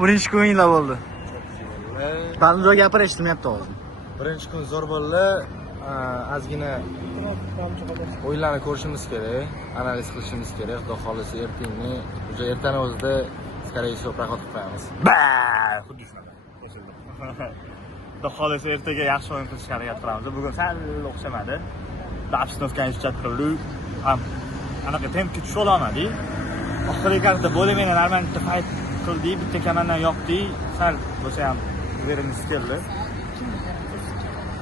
birinchi kuninglar bo'ldi. Balandroq gapir, eshitmayapti hozir. Birinchi kun zo'r bo'ldi. Ozgina o'yinlarni ko'rishimiz kerak, analiz qilishimiz kerak. Xudo xolisi ertangi, o'sha ertaning o'zida скорее всего prokot qilib qo'yamiz. Xuddi shunaqa. Xudo xolisi ertaga yaxshi o'yin qilishga harakat qilamiz. Bugun sal o'xshamadi. Dapsnovkani chat qildik. Ham anaqa tempga tusha olmadik. Oxirgi kartda bo'limini normalda fight qildik, bitta kamandan yoqdik. Sal bo'lsa ham uverimiz keldi.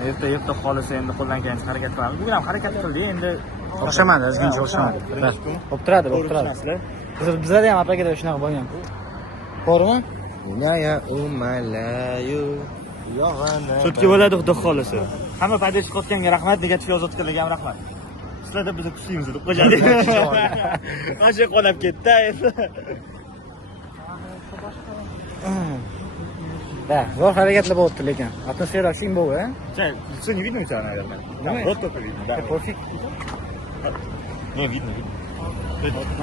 Erta xolisi endi qo'ldan kelgancha harakat qilamiz. Bugun ham harakat qildik, endi o'xshamadi, ozgincha o'xshamadi. Bo'p turadi. Bizlarda ham apagada shunaqa bo'lgan. Bormi? Naya umalayu yog'ana. Sutga bo'ladi xudo xolisi. Hamma paydash qotganga rahmat, negativ yozayotganlarga ham rahmat. Sizlarda biz kuchlaymiz deb qo'ydik. Mana qolib ketdi. Да, zo'r harakatlar bo'lyapti lekin. Atmosfera shunday bo'ldi, Chay, все не видно у тебя, наверное. Да, вот только видно. Да, пофиг. Не видно.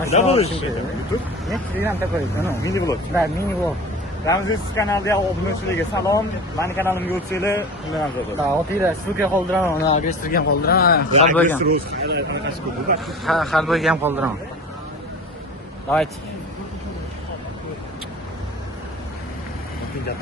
Куда будешь? YouTube? Нет, Telegram такой, ну, mini-vlog. Да, mini-vlog. Ramziz kanalga obunachilarga salom. Meni kanalimga o'tsanglar, undan ham zo'r. Da, otinglar ссылка qoldiraman, uni agrestrga ham qoldiraman. Har bo'lgan. Ha, har bo'lgan ham qoldiraman. Давайте.